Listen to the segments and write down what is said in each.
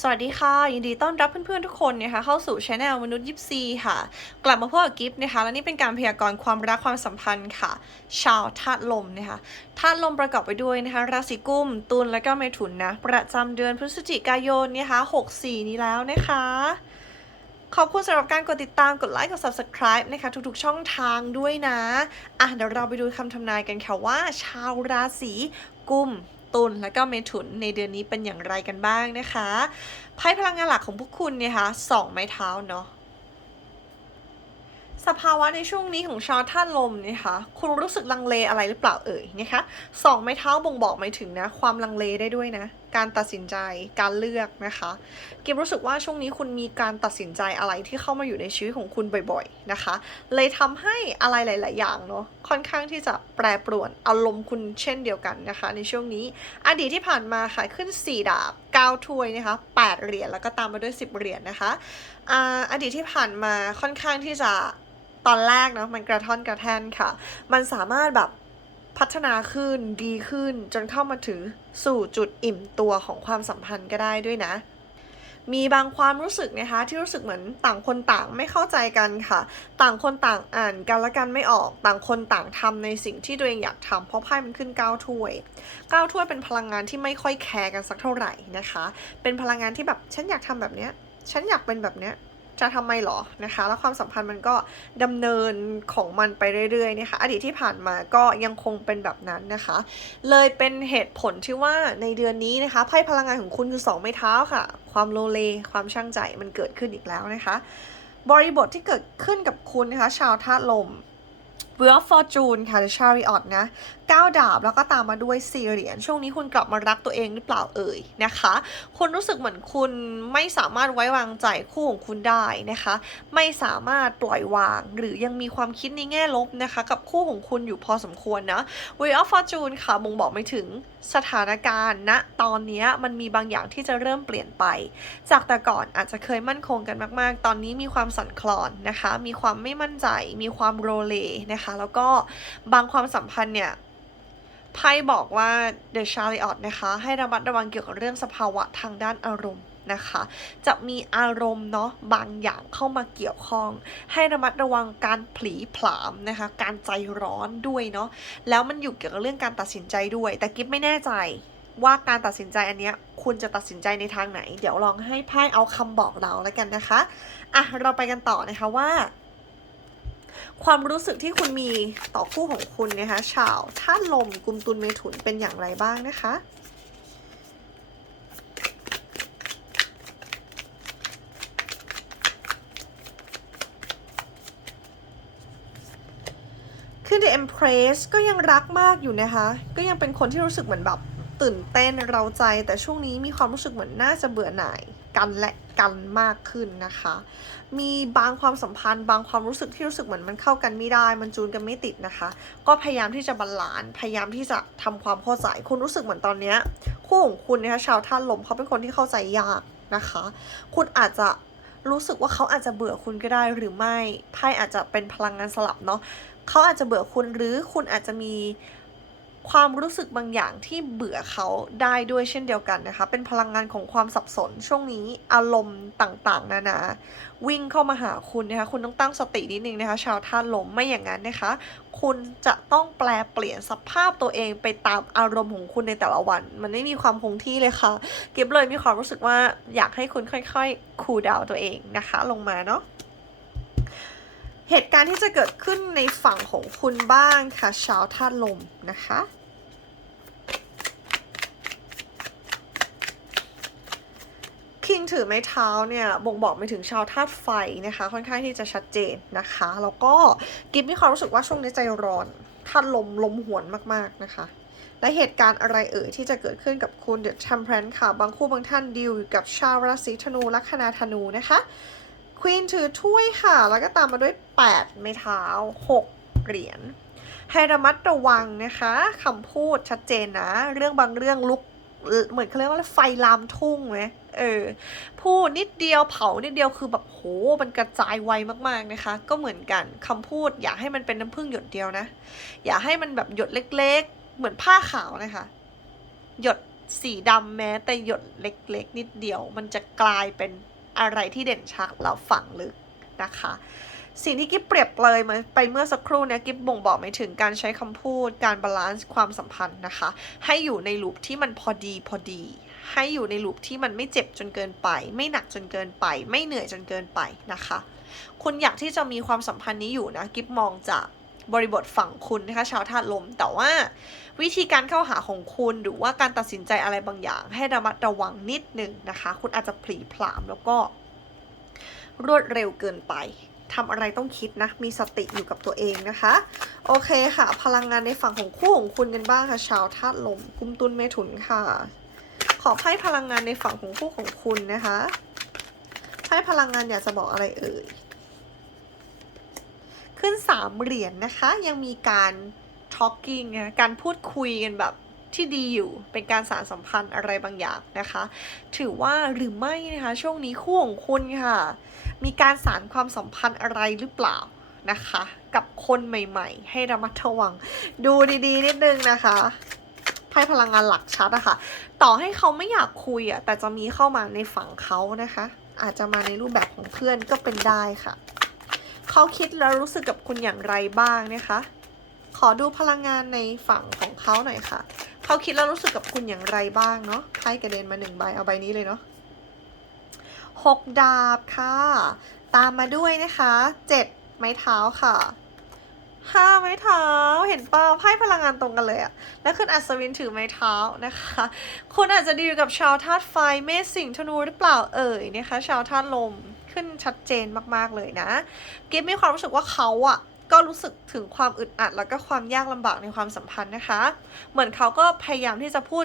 สวัสดีค่ะ ยินดีต้อนรับเพื่อนๆทุกคนนะคะเข้าสู่ช anel มนุษย์ยิปซีค่ะ กลับมาพบกับกิฟต์นะคะ และนี่เป็นการพยากรณ์ความรักความสัมพันธ์ค่ะ ชาวธาตุลมนะคะธาตุลมประกอบไปด้วยนะคะ ราศีกุมตุลและก็เมถุนนะ ประจำเดือนพฤศจิกายนนะคะ64 นี้แล้วนะคะ ขอบคุณสำหรับการกดติดตามกดไลค์กด subscribe นะคะ ทุกๆช่องทางด้วยนะอะเดี๋ยวเราไปดูคำทำนายกันค่ะว่า ชาวราศีกุม ตุลและก็เมถุนในเดือนนี้เป็นอย่างไรกันบ้างนะคะไพ่พลังงานหลักของพวกคุณเนี่ยคะสองไม้เท้าเนาะสภาวะในช่วงนี้ของชาวธานลมนะคะคุณรู้สึกลังเลอะไรหรือเปล่าเอ่ยนะคะสองไม้เท้าบ่งบอกหมายถึงนะ ความลังเลได้ด้วยนะ การตัดสินใจการเลือกนะคะเกมรู้สึกว่าช่วงนี้คุณมีการตัดสินใจอะไรที่เข้ามาอยู่ในชีวิตของคุณบ่อยๆนะคะ เลยทำให้อะไรหลาย ๆ อย่างเนาะค่อนข้างที่จะแปรปรวนอารมณ์คุณเช่นเดียวกันนะคะ ในช่วงนี้อดีตที่ผ่านมาค่ะขึ้น 4 ดาบ 9 ถ้วยนะคะ8เหรียญแล้วก็ตามมาด้วย 10 เหรียญนะคะออดีตที่ผ่านมาค่อนข้างที่จะตอนแรกเนาะมันกระท่อนกระแท่นค่ะ มันสามารถแบบ พัฒนาขึ้นดีขึ้น จนเข้ามาถึงสู่จุดอิ่มตัวของความสัมพันธ์ก็ได้ด้วยนะ มีบางความรู้สึกนะคะ ที่รู้สึกเหมือนต่างคนต่างไม่เข้าใจกันค่ะ ต่างคนต่างอ่านกันและกันไม่ออก ต่างคนต่างทำในสิ่งที่ตัวเองอยากทำเพราะไพ่มันขึ้น9ถ้วย9ถ้วยเป็นพลังงานที่ไม่ค่อยแคร์กันสักเท่าไหร่นะคะ เป็นพลังงานที่แบบฉันอยากทำแบบเนี้ยฉันอยากเป็นแบบเนี้ย จะทำไมหรอนะคะ แล้วความสัมพันธ์มันก็ดำเนินของมันไปเรื่อยๆนะคะอดีตที่ผ่านมาก็ยังคงเป็นแบบนั้นนะคะ เลยเป็นเหตุผลที่ว่าในเดือนนี้นะคะไพ่พลังงานของคุณคือ2ไม้เท้าค่ะ ความโลเล ความช่างใจมันเกิดขึ้นอีกแล้วนะคะ บริบทที่เกิดขึ้นกับคุณนะคะ ชาวธาตุลม Wheel of Fortune ค่ะ The Chariot นะ9ดาบแล้วก็ตามมาด้วย4เหรียญช่วงนี้คุณกลับมารักตัวเองหรือเปล่าเอ่ยนะคะ คุณรู้สึกเหมือนคุณไม่สามารถไว้วางใจคู่ของคุณได้นะคะ ไม่สามารถปล่อยวาง หรือยังมีความคิดในแง่ลบนะคะ กับคู่ของคุณอยู่พอสมควรนะ Wheel of Fortune ค่ะบ่งบอกไม่ถึงสถานการณ์ณนะตอนนี้มันมีบางอย่างที่จะเริ่มเปลี่ยนไป จากแต่ก่อนอาจจะเคยมั่นคงกันมาก ๆ ตอนนี้มีความสั่นคลอนนะคะ มีความไม่มั่นใจ มีความโรเลนะคะแล้วก็บางความสัมพันธ์เนี่ยไพ่บอกว่า The Chariot นะคะ ให้ระมัดระวังเกี่ยวกับเรื่องสภาวะทางด้านอารมณ์นะคะ จะมีอารมณ์เนาะบางอย่างเข้ามาเกี่ยวข้อง ให้ระมัดระวังการผลีผลามนะคะ การใจร้อนด้วยเนาะ แล้วมันอยู่เกี่ยวกับเรื่องการตัดสินใจด้วย แต่กิฟไม่แน่ใจว่าการตัดสินใจอันเนี้ยคุณจะตัดสินใจในทางไหน เดี๋ยวลองให้ไพ่เอาคำบอกเราแล้วกันนะคะ อะ เราไปกันต่อนะคะว่า ความรู้สึกที่คุณมีต่อคู่ของคุณนะคะ ชาวท่าตุลมกุมตุลเมถุนเป็นอย่างไรบ้างนะคะ คือ The Empress ก็ยังรักมากอยู่นะคะ ก็ยังเป็นคนที่รู้สึกเหมือนแบบตื่นเต้นเราใจแต่ช่วงนี้มีความรู้สึกเหมือนน่าจะเบื่อหน่ายกันและ กันมากขึ้นนะคะ มีบางความสัมพันธ์บางความรู้สึกที่รู้สึกเหมือนมันเข้ากันไม่ได้ มันจูนกันไม่ติดนะคะ ก็พยายามที่จะบาลานซ์พยายามที่จะทำความเข้าใจคุณรู้สึกเหมือนตอนเนี้ยคู่ของคุณนะคะชาวท่านลมเขาเป็นคนที่เข้าใจยากนะคะ คุณอาจจะรู้สึกว่าเขาอาจจะเบื่อคุณก็ได้หรือไม่ไพ่อาจจะเป็นพลังงานสลับเนาะเขาอาจจะเบื่อคุณหรือคุณอาจจะมี ความรู้สึกบางอย่างที่เบื่อเขาได้ด้วยเช่นเดียวกันนะคะ เป็นพลังงานของความสับสนช่วงนี้อารมณ์ต่างๆ นานา วิ่งเข้ามาหาคุณนะคะ คุณต้องตั้งสตินิดนึงนะคะ ชาวท่านลมไม่อย่างนั้นนะคะ คุณจะต้องแปลเปลี่ยนสภาพตัวเองไปตามอารมณ์ของคุณในแต่ละวัน มันไม่มีความคงที่เลยค่ะ เก็บเลยมีความรู้สึกว่าอยากให้คุณค่อยๆ คูลดาวตัวเองนะคะ ลงมาเนาะ เหตุการณ์ที่จะเกิดขึ้นในฝั่งของคุณบ้างค่ะ ชาวธาตุลมนะคะ คิงถือไม้เท้าเนี่ย บ่งบอกไปถึงชาวธาตุไฟนะคะ ค่อนข้างที่จะชัดเจนนะคะ แล้วก็กิฟมีความรู้สึกว่าช่วงนี้ใจร้อนธาตุลมลมหวนมากๆนะคะและเหตุการณ์อะไรเอ่ยที่จะเกิดขึ้นกับคุณเดอะแชมเปญค่ะ บางคู่บางท่านดิวกับชาวราศีธนูลัคนาธนูนะคะ ควีนถือถ้วยค่ะ แล้วก็ตามมาด้วย 8 ไม้เท้า 6 เหรียญ ให้ระมัดระวังนะคะคำพูดชัดเจนนะ เรื่องบางเรื่องลุก เหมือนเขาเรียกว่าไฟลามทุ่งไหมเออ พูดนิดเดียวเผานิดเดียวคือแบบโห มันกระจายไวมากๆนะคะ ก็เหมือนกันคำพูด อย่าให้มันเป็นน้ำผึ้งหยดเดียวนะ อย่าให้มันแบบหยดเล็ก ๆ เหมือนผ้าขาวนะคะ หยดสีดำแม้แต่หยดเล็ก ๆ นิดเดียว มันจะกลายเป็น อะไรที่เด่นชัดแล้วฝังลึกนะคะ สิ่งที่กิ๊บเปรียบเลยมาไปเมื่อสักครู่เนี่ยกิ๊บบ่งบอกหมายถึงการใช้คำพูด การบาลานซ์ความสัมพันธ์นะคะ ให้อยู่ในลูปที่มันพอดีพอดี ให้อยู่ในลูปที่มันไม่เจ็บจนเกินไป ไม่หนักจนเกินไป ไม่เหนื่อยจนเกินไปนะคะ คุณอยากที่จะมีความสัมพันธ์นี้อยู่นะกิ๊บมองจาก บริบทฝั่งคุณนะคะชาวธาตุลม แต่ว่าวิธีการเข้าหาของคุณหรือว่าการตัดสินใจอะไรบางอย่าง ให้ระมัดระวังนิดนึงนะคะ คุณอาจจะผลีผลามแล้วก็รวดเร็วเกินไปทำอะไรต้องคิดนะ มีสติอยู่กับตัวเองนะคะ โอเคค่ะ พลังงานในฝั่งของคู่ของคุณกันบ้างค่ะ ชาวธาตุลมกุมตุนเมถุนค่ะ ขอไพ่พลังงานในฝั่งของคู่ของคุณนะคะไพ่พลังงานอยากจะบอกอะไรเอ่ย ขึ้นสามเหรียญนะคะ ยังมีการ talking นะการพูดคุยกันแบบที่ดีอยู่เป็นการสารสัมพันธ์อะไรบางอย่างนะคะ ถือว่าหรือไม่นะคะ ช่วงนี้คู่ของคุณค่ะ มีการสารความสัมพันธ์อะไรหรือเปล่านะคะ กับคนใหม่ๆ ให้ระมัดระวัง ดูดีๆ นิดนึงนะคะไพ่พลังงานหลักชัดอะค่ะ ต่อให้เขาไม่อยากคุยอะแต่จะมีเข้ามาในฝั่งเขานะคะ อาจจะมาในรูปแบบของเพื่อนก็เป็นได้ค่ะ เขาคิดแล้วรู้สึกกับคุณอย่างไรบ้างนะคะ ขอดูพลังงานในฝั่งของเขาหน่อยค่ะ เขาคิดแล้วรู้สึกกับคุณอย่างไรบ้างเนาะ ไพ่กระเด็นมาหนึ่งใบ เอาใบนี้เลยเนาะหกดาบค่ะ ตามมาด้วยนะคะเจ็ดไม้เท้าค่ะห้าไม้เท้าเห็นเปล่าไพ่พลังงานตรงกันเลยอะแล้วขึ้นอัศวินถือไม้เท้านะคะ คุณอาจจะดีลกับชาวธาตุไฟเมษสิงธนูหรือเปล่าเอ่ยนะคะ ชาวธาตุลม ขึ้นชัดเจนมากๆเลยนะ กิฟมีความรู้สึกว่าเขาอะก็รู้สึกถึงความอึดอัด แล้วก็ความยากลำบากในความสัมพันธ์นะคะ เหมือนเขาก็พยายามที่จะพูด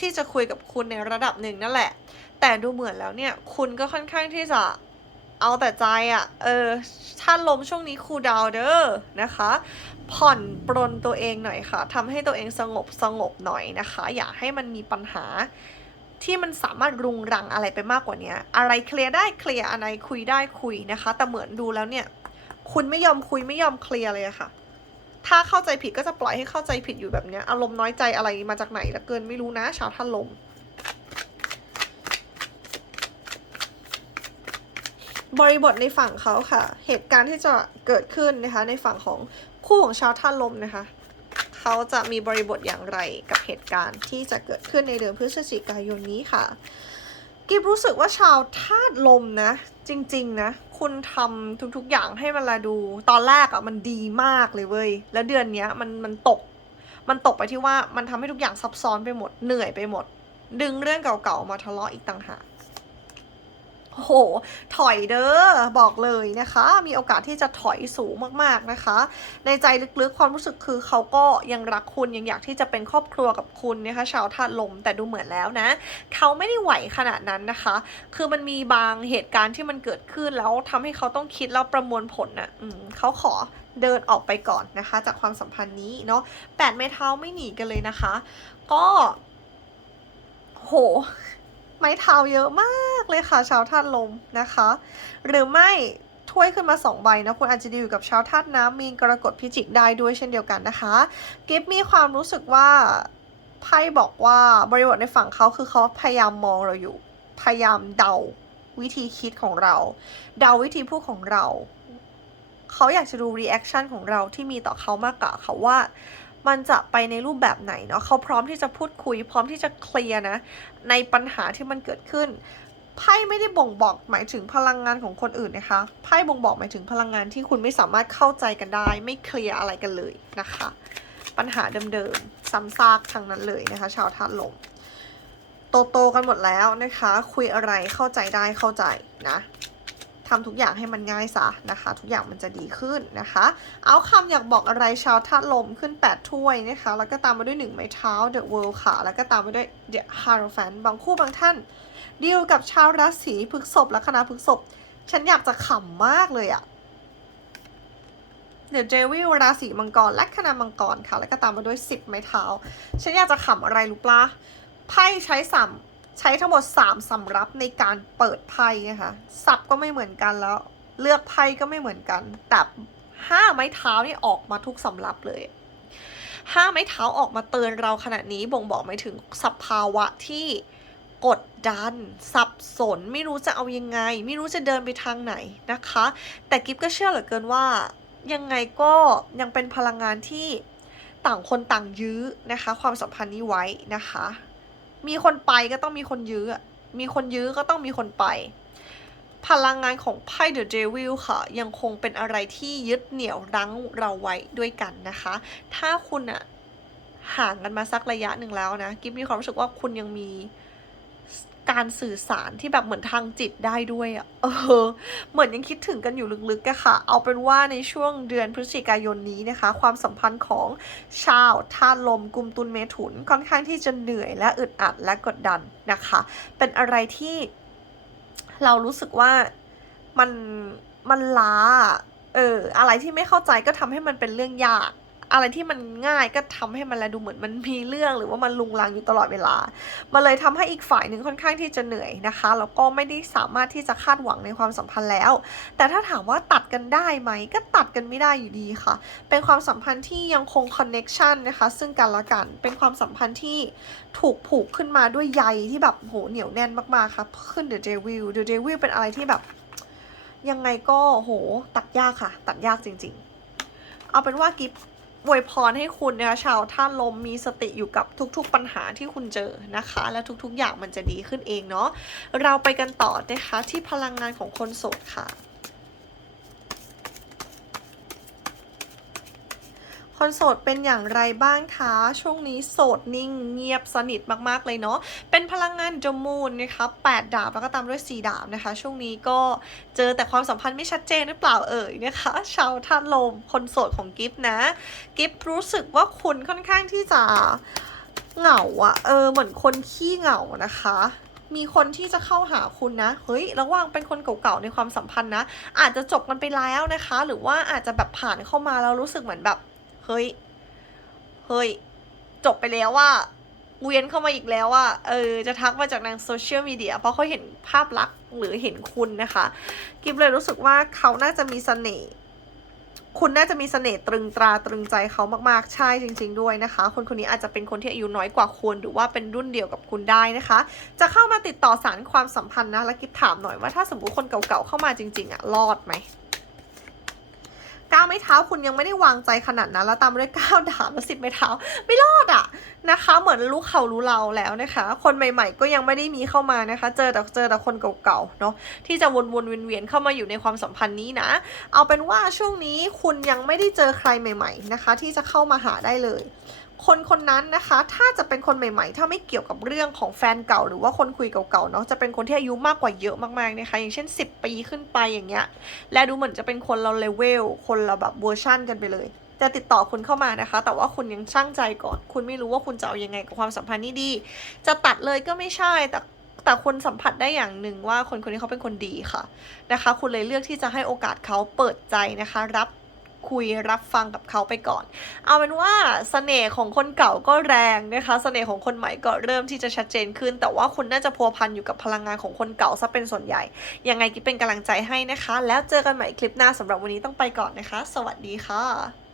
ที่จะคุยกับคุณในระดับหนึ่งนั่นแหละ แต่ดูเหมือนแล้วเนี่ย คุณก็ค่อนข้างที่จะเอาแต่ใจอะเออ ถ้าลมช่วงนี้คูดาวเด้อนะคะ ผ่อนปรนตัวเองหน่อยค่ะ ทำให้ตัวเองสงบสงบหน่อยนะคะ อย่าให้มันมีปัญหา ที่มันสามารถรุงรังอะไรไปมากกว่านี้อะไรเคลียร์ได้เคลียร์อะไรคุยได้คุยนะคะ แต่เหมือนดูแล้วเนี่ย คุณไม่ยอมคุยไม่ยอมเคลียร์เลยะค่ะ ถ้าเข้าใจผิดก็จะปล่อยให้เข้าใจผิดอยู่แบบนี้อารมณ์น้อยใจอะไรมาจากไหนละเกินไม่รู้นะ ชาวท่านลมบริบทในฝั่งเขาค่ะ เหตุการณ์ที่จะเกิดขึ้นนะคะ ในฝั่งของคู่ของชาวท่านลมนะคะ เขาจะมีบริบทอย่างไรกับเหตุการณ์ที่จะเกิดขึ้นในเดือนพฤศจิกายนนี้ค่ะกิบรู้สึกว่าชาวธาตุลมนะ จริง ๆ นะ คุณทำทุกๆอย่างให้มันละดู ตอนแรกอะ่ะมันดีมากเลยเว้ย แล้วเดือนเนี้ยมันมันตก มันตกไปที่ว่ามันทำให้ทุกอย่างซับซ้อนไปหมดเหนื่อยไปหมด ดึงเรื่องเก่าๆมาทะเลาะอีกต่างหาก โห ถอยเด้อบอกเลยนะคะ มีโอกาสที่จะถอยสูงมากๆนะคะ ในใจลึกๆความรู้สึกคือเขาก็ยังรักคุณยังอยากที่จะเป็นครอบครัวกับคุณนะคะชาวธาตุลมแต่ดูเหมือนแล้วนะ เขาไม่ได้ไหวขนาดนั้นนะคะ คือมันมีบางเหตุการณ์ที่มันเกิดขึ้นแล้วทำให้เขาต้องคิดแล้วประมวลผลน่ะอืมเขาขอเดินออกไปก่อนนะคะ จากความสัมพันธ์นี้เนาะแปดไม้เท้าไม่หนีกันเลยนะคะ ก็ โห ไม้เท้าเยอะมากเลยค่ะชาวธาตุลมนะคะ หรือไม่ถ้วยขึ้นมา 2 ใบนะคุณอาจจะดีอยู่กับชาวธาตุน้ำมีนกรกฎพิจิกได้ด้วยเช่นเดียวกันนะคะ กิฟมีความรู้สึกว่าไพ่บอกว่าบริบทในฝั่งเขาคือเขาพยายามมองเราอยู่ พยายามเดาวิธีคิดของเรา เดาวิธีพูดของเรา เขาอยากจะดูรีแอคชั่นของเราที่มีต่อเขามากกว่าเขาว่า มันจะไปในรูปแบบไหนเนาะเขาพร้อมที่จะพูดคุย พร้อมที่จะเคลียร์นะ ในปัญหาที่มันเกิดขึ้นไพ่ไม่ได้บ่งบอกหมายถึงพลังงานของคนอื่นนะคะไพ่บ่งบอกหมายถึงพลังงานที่คุณไม่สามารถเข้าใจกันได้ ไม่เคลียร์อะไรกันเลยนะคะ ปัญหาเดิมๆซ้ำซากทั้งนั้นเลยนะคะ ชาวธาตุลมโตโตๆกันหมดแล้วนะคะ คุยอะไรเข้าใจได้เข้าใจนะ ทำทุกอย่างให้มันง่ายซะนะคะ ทุกอย่างมันจะดีขึ้นนะคะ เอาคำอยากบอกอะไรชาวธาตุลมขึ้น 8 ถ้วยนะคะ แล้วก็ตามมาด้วย 1 ไม้เท้า The World ค่ะ แล้วก็ตามมาด้วย The Hierophant บางคู่บางท่านดีลกับชาวราศีพฤกษภและคณะพฤกษภฉันอยากจะขำมากเลยอะเดี๋ยวเจวิลราศีมังกรและคณะมังกรค่ะ แล้วก็ตามมาด้วยสิบไม้เท้า ฉันอยากจะขำอะไรรู้ปะไพ่ใช้สาม ใช้ทั้งหมดสามสำรับในการเปิดไพ่นะคะสับก็ไม่เหมือนกันแล้ว เลือกไพ่ก็ไม่เหมือนกัน แต่ห้าไม้เท้านี่ออกมาทุกสำรับเลยห้าไม้เท้าออกมาเตือนเราขณะนี้บ่งบอกหมายถึงสภาวะที่กดดัน สับสน ไม่รู้จะเอายังไง ไม่รู้จะเดินไปทางไหนนะคะ แต่กิฟก็เชื่อเหลือเกินว่า ยังไงก็ยังเป็นพลังงานที่ต่างคนต่างยื้อนะคะ ความสัมพันธ์นี้ไว้นะคะ มีคนไปก็ต้องมีคนยื้อ มีคนยื้อก็ต้องมีคนไป พลังงานของไพ่เดอะเดวิลค่ะ ยังคงเป็นอะไรที่ยึดเหนี่ยวรั้งเราไว้ด้วยกันนะคะ ถ้าคุณอะห่างกันมาสักระยะหนึ่งแล้วนะ กิฟมีความรู้สึกว่าคุณยังมี การสื่อสารที่แบบเหมือนทางจิตได้ด้วยอะเออ เหมือนยังคิดถึงกันอยู่ลึกๆอะค่ะ เอาเป็นว่าในช่วงเดือนพฤศจิกายนนี้นะคะ ความสัมพันธ์ของชาวธาตุลมกุมตุลเมถุนค่อนข้างที่จะเหนื่อยและอึดอัดและกดดันนะคะ เป็นอะไรที่เรารู้สึกว่ามันมันล้า เออ อะไรที่ไม่เข้าใจก็ทำให้มันเป็นเรื่องยาก อะไรที่มันง่ายก็ทำให้มันแลดูเหมือนมันมีเรื่องหรือว่ามันลุงลังอยู่ตลอดเวลา มันเลยทำให้อีกฝ่ายหนึ่งค่อนข้างที่จะเหนื่อยนะคะแล้วก็ไม่ได้สามารถที่จะคาดหวังในความสัมพันธ์แล้ว แต่ถ้าถามว่าตัดกันได้ไหมก็ตัดกันไม่ได้อยู่ดีค่ะ เป็นความสัมพันธ์ที่ยังคงคอนเน็ชันนะคะซึ่งกันและกันเป็นความสัมพันธ์ที่ถูกผูกขึ้นมาด้วยใยที่แบบโหเหนียวแน่นมากๆค่ะขึ้นเดอะเดวิลเดอะเดวิลเป็นอะไรที่แบบยังไงก็โหตัดยากค่ะ ตัดยากจริง ๆ เอาเป็นว่ากิฟ อวยพรให้คุณนะคะชาวท่านลมมีสติอยู่กับทุกๆปัญหาที่คุณเจอนะคะ และทุกๆอย่างมันจะดีขึ้นเองเนาะเราไปกันต่อนะคะที่พลังงานของคนโสดค่ะ คนโสดเป็นอย่างไรบ้างคะช่วงนี้โสดนิ่งเงียบสนิทมากๆเลยเนาะเป็นพลังงานจมูนนะคะ8ดาบแล้วก็ตามด้วย4ดาบนะคะ ช่วงนี้ก็เจอแต่ความสัมพันธ์ไม่ชัดเจนหรือเปล่าเอ่ยนะคะ ชาวท่านลมคนโสดของกิฟนะ กิฟรู้สึกว่าคุณค่อนข้างที่จะเหงาอะเออเหมือนคนขี้เหงานะคะมีคนที่จะเข้าหาคุณนะ เฮ้ย ระหว่างเป็นคนเก่าๆในความสัมพันธ์นะ อาจจะจบกันไปแล้วนะคะ หรือว่าอาจจะแบบผ่านเข้ามาแล้วรู้สึกเหมือนแบบ ฮ้ย เฮ้ย จบไปแล้วว่า เวียนเข้ามาอีกแล้วว่า เออ จะทักมาจากทางโซเชียลมีเดียเพราะเขาเห็นภาพลักษณ์หรือเห็นคุณนะคะ กิฟเลยรู้สึกว่าเขาน่าจะมีเสน่ห์คุณน่าจะมีเสน่ห์ตรึงตราตรึงใจเขามากๆ ใช่จริง ๆ ด้วยนะคะ คนคนนี้อาจจะเป็นคนที่อายุน้อยกว่าคุณหรือว่าเป็นรุ่นเดียวกับคุณได้นะคะ จะเข้ามาติดต่อสารความสัมพันธ์นะ แล้วกิฟถามหน่อยว่าถ้าสมมติคนเก่าๆเข้ามาจริง ๆอะรอดไหม ก้าวไม้เท้าคุณยังไม่ได้วางใจขนาดนั้น แล้วตามด้วยก้าวดาบและสิบไม้เท้า ไม่รอดอะนะคะ เหมือนรู้เขารู้เราแล้วนะคะ คนใหม่ ๆ ก็ยังไม่ได้มีเข้ามานะคะ เจอแต่เจอแต่คนเก่าๆเนาะที่จะวนๆเวียนๆเข้ามาอยู่ในความสัมพันธ์นี้นะ เอาเป็นว่าช่วงนี้คุณยังไม่ได้เจอใครใหม่ ๆ นะคะ ที่จะเข้ามาหาได้เลย คนคนนั้นนะคะ ถ้าจะเป็นคนใหม่ๆ ถ้าไม่เกี่ยวกับเรื่องของแฟนเก่า หรือว่าคนคุยเก่าๆเนาะจะเป็นคนที่อายุมากกว่าเยอะมากๆนะคะ อย่างเช่น 10 ปีขึ้นไปอย่างเงี้ยและดูเหมือนจะเป็นคนเราเลเวลคนเราแบบเวอร์ชั่นกันไปเลยจะติดต่อคุณเข้ามานะคะ แต่ว่าคุณยังช่างใจก่อน คุณไม่รู้ว่าคุณจะเอาอยังไงกับความสัมพันธ์นี้ดี จะตัดเลยก็ไม่ใช่ แต่แต่คุณสัมผัสได้อย่างหนึ่งว่าคนคนนี้เขาเป็นคนดีค่ะนะคะ คุณเลยเลือกที่จะให้โอกาสเขาเปิดใจนะคะ รับ คุยรับฟังกับเขาไปก่อน เอาเป็นว่าเสน่ห์ของคนเก่าก็แรงนะคะเสน่ห์ของคนใหม่ก็เริ่มที่จะชัดเจนขึ้น แต่ว่าคุณน่าจะพัวพันอยู่กับพลังงานของคนเก่าซะเป็นส่วนใหญ่ ยังไงกิ๊บเป็นกำลังใจให้นะคะ แล้วเจอกันใหม่คลิปหน้าสำหรับวันนี้ต้องไปก่อนนะคะ สวัสดีค่ะ